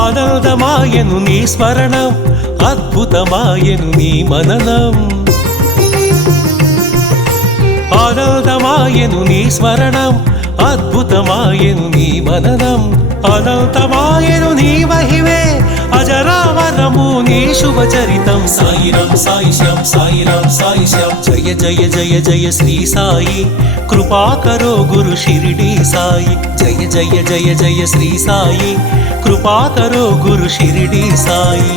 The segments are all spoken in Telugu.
ఆనందమాయను నీ స్మరణం, అద్భుతమాయను నీ మననం. ఆనందమాయను నీ స్మరణం, అద్భుతమాయను నీ మననం. అనంతమాయను నీ మహిమే, అజరామరము నీ శుభచరితం. సాయిరం సాయిశ్యాం సాయిరం సాయిశ్యాం, జయ జయ జయ జయ శ్రీ సాయి, కృపాకరో గురు షిరిడి సాయి. జయ జయ జయ జయ శ్రీ సాయి, కృపాకరో గురు షిరిడి సాయి.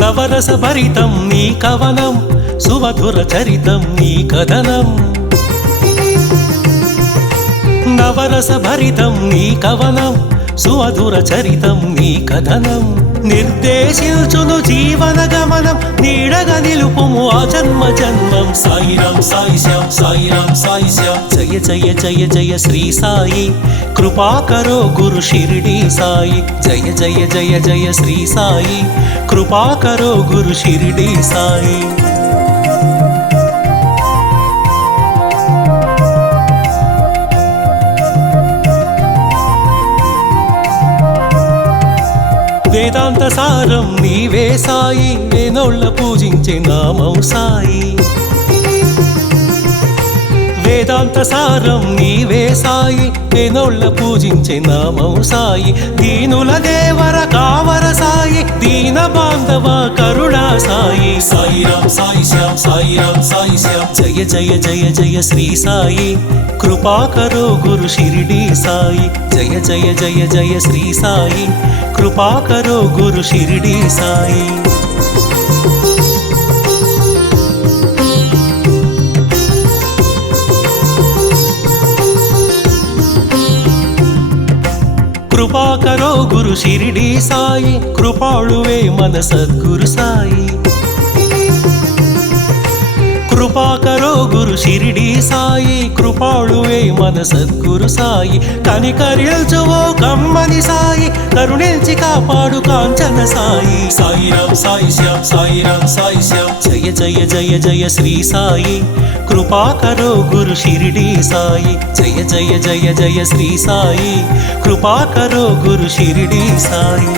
నవరస భరితం నీ కవనం, సుమధుర చరితం నీ కథనం. నవరస భరితం నీ కవనం, సుమధుర చరితం నీ కథనం. నిర్దేశించును జీవన గమనం, నీడగా నిలుపుము ఆ జన్మ జన్మం. సాయిరాం సాయిశ్యాం సాయిరాం సాయిశ్యాం, జయ జయ జయ జయ శ్రీ సాయి, కృపాకరో గురు షిరిడి సాయి. జయ జయ జయ జయ శ్రీ సాయి, కృపాకరో గురు షిరిడి సాయి. వేదాంత సారం నీవే సాయి, వేనోళ్ళ పూజించే నామం సాయి. వేదాంత సారం నీవే సాయి, వేనోళ్ళ పూజించే నామం సాయి. దీనుల దేవర కావర సాయి, దీన బాంధవ కరుణా సాయి. సాయిరాం సాయిశ్యాం సాయిరాం సాయిశ్యాం, జయ జయ జయ జయ శ్రీ సాయి, కృపాకరో గురు షిరిడి సాయి. జయ జయ జయ జయ శ్రీ సాయి, కృపాకరో గురు షిరిడి సాయి. కృపాకరో గురు షిరిడి సాయి, కృపాళువే మన సద్గురు సాయి. కృపాకరో గురు షిరిడి సాయి, కృపాళువే మన సద్గురు సాయి. కనికరిల్చువో కమ్మని సాయి, కరుణించి కాపాడు కాంచన సాయి. సాయిరాం సాయిశ్యాం సాయిరాం సాయిశ్యాం, జయ జయ జయ జయ శ్రీ సాయి, కృపాకరో గురు షిరిడి సాయి. జయ జయ జయ జయ శ్రీ సాయి, కృపాకరో గురు షిరిడి సాయి.